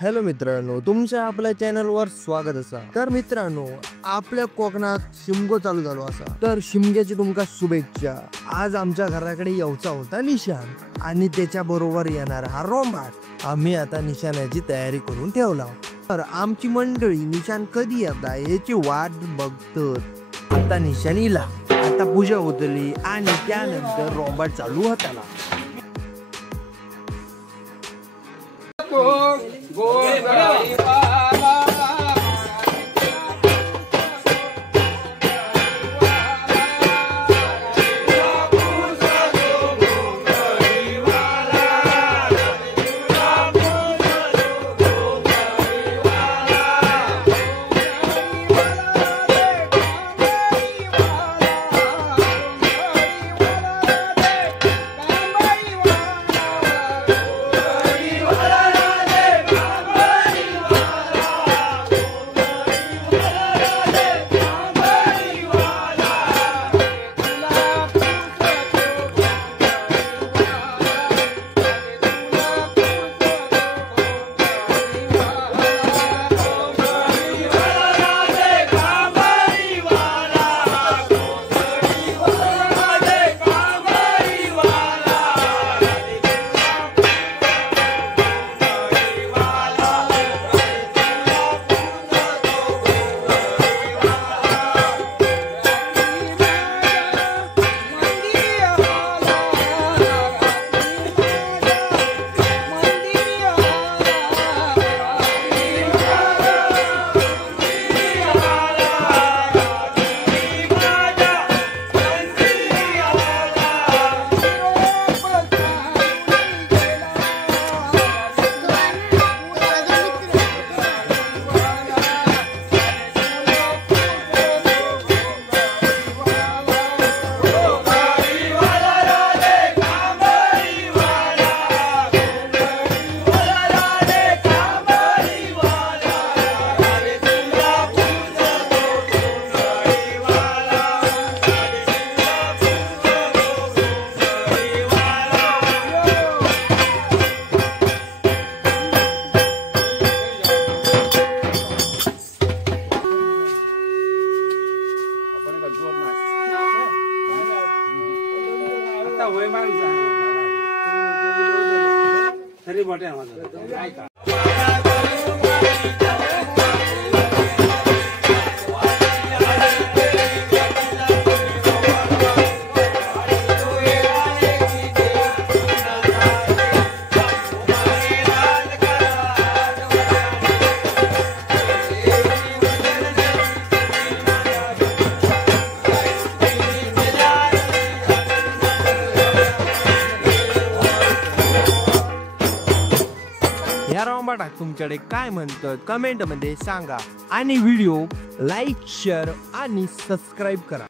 Hello मित्रांनो, तुमच्या आपल्या चॅनलवर स्वागत असा। तर मित्रांनो, आपल्या कोकणात शिमगो चालू झालो असा। तर शिमग्याची तुमका शुभेच्छा। आज आमच्या घराकडे येऊचा होता निशान आणि त्याच्या बरोबर येणार हा रोंबाट। आम्ही आता निशाण्याची तयारी करून ठेवला। तर आमची मंडळी निशान कधी येता याची वाट बघतात। आता निशान इला, आता पूजा होतली आणि त्यानंतर रोंबाट चालू होताला। या रोंबाटाक तुमच्याकडे काय म्हणतात कमेंट मध्ये सांगा आणि व्हिडिओ लाईक शेअर आणि सबस्क्राईब करा।